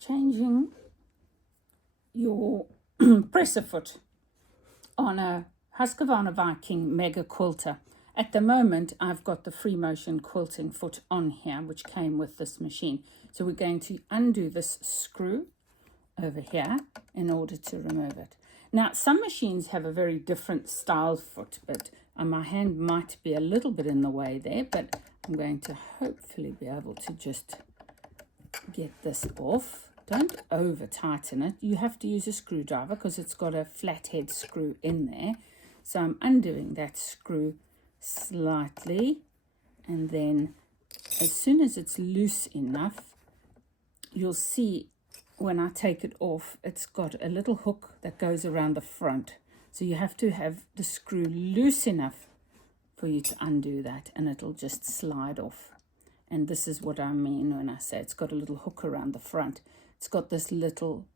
changing your presser foot on a Husqvarna Viking Mega Quilter. At the moment, I've got the free motion quilting foot on here, which came with this machine. So we're going to undo this screw over here in order to remove it. Now, some machines have a very different style foot, but my hand might be a little bit in the way there, but I'm going to hopefully be able to just get this off. Don't over tighten it. You have to use a screwdriver because it's got a flathead screw in there. So I'm undoing that screw slightly, and then as soon as it's loose enough, you'll see when I take it off, it's got a little hook that goes around the front. So you have to have the screw loose enough for you to undo that, and it'll just slide off. And this is what I mean when I say it's got a little hook around the front. It's got this little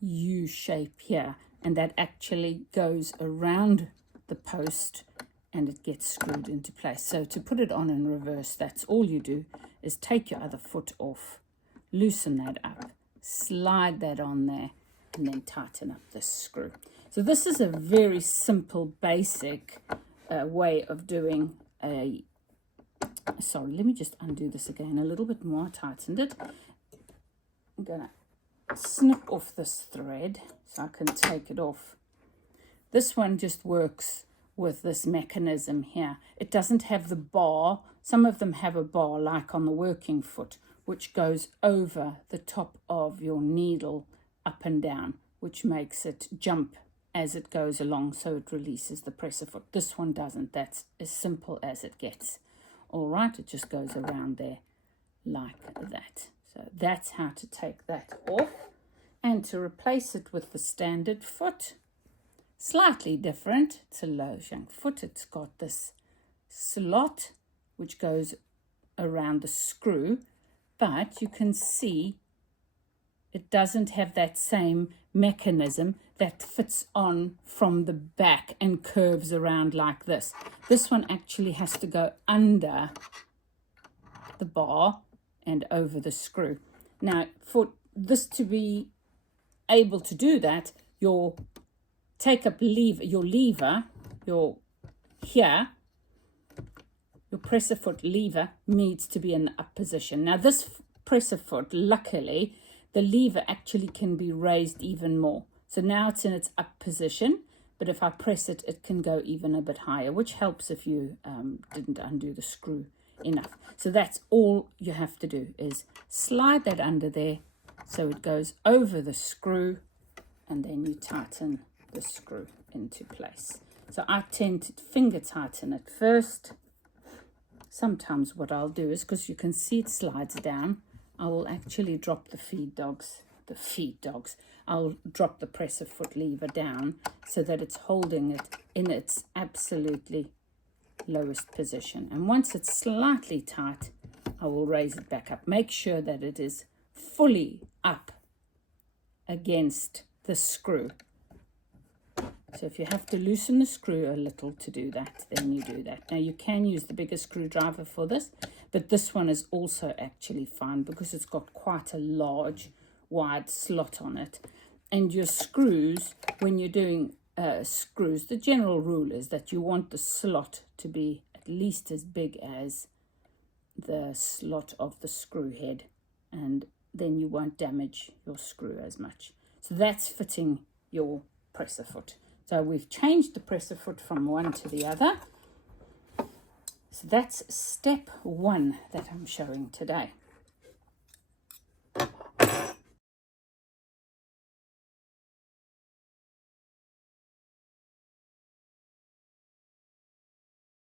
U shape here, and that actually goes around the post and it gets screwed into place. So to put it on in reverse, that's all you do is take your other foot off, loosen that up, slide that on there, and then tighten up this screw. So this is a very simple, basic way of doing a... Sorry, let me just undo this again a little bit more. I tightened it. I'm going to snip off this thread so I can take it off. This one just works with this mechanism here. It doesn't have the bar. Some of them have a bar like on the working foot, which goes over the top of your needle up and down, which makes it jump as it goes along, so it releases the presser foot. This one doesn't. That's as simple as it gets. All right, it just goes around there like that. So that's how to take that off. And to replace it with the standard foot, slightly different. It's a low shank foot. It's got this slot which goes around the screw, but you can see it doesn't have that same mechanism that fits on from the back and curves around like this. This one actually has to go under the bar and over the screw. Now, for this to be able to do that, your presser foot lever needs to be in the up position. Now, this presser foot, luckily, the lever actually can be raised even more. So now it's in its up position, but if I press it, it can go even a bit higher, which helps if you didn't undo the screw enough. So that's all you have to do is slide that under there so it goes over the screw, and then you tighten the screw into place. So I tend to finger tighten it first. Sometimes what I'll do is, because you can see it slides down, I will actually drop I'll drop the presser foot lever down so that it's holding it in its absolutely lowest position. And once it's slightly tight, I will raise it back up. Make sure that it is fully up against the screw. So if you have to loosen the screw a little to do that, then you do that. Now you can use the bigger screwdriver for this, but this one is also actually fine because it's got quite a large, wide slot on it. And your screws, when you're doing screws, the general rule is that you want the slot to be at least as big as the slot of the screw head, and then you won't damage your screw as much. So that's fitting your presser foot. So we've changed the presser foot from one to the other. So that's step one that I'm showing today.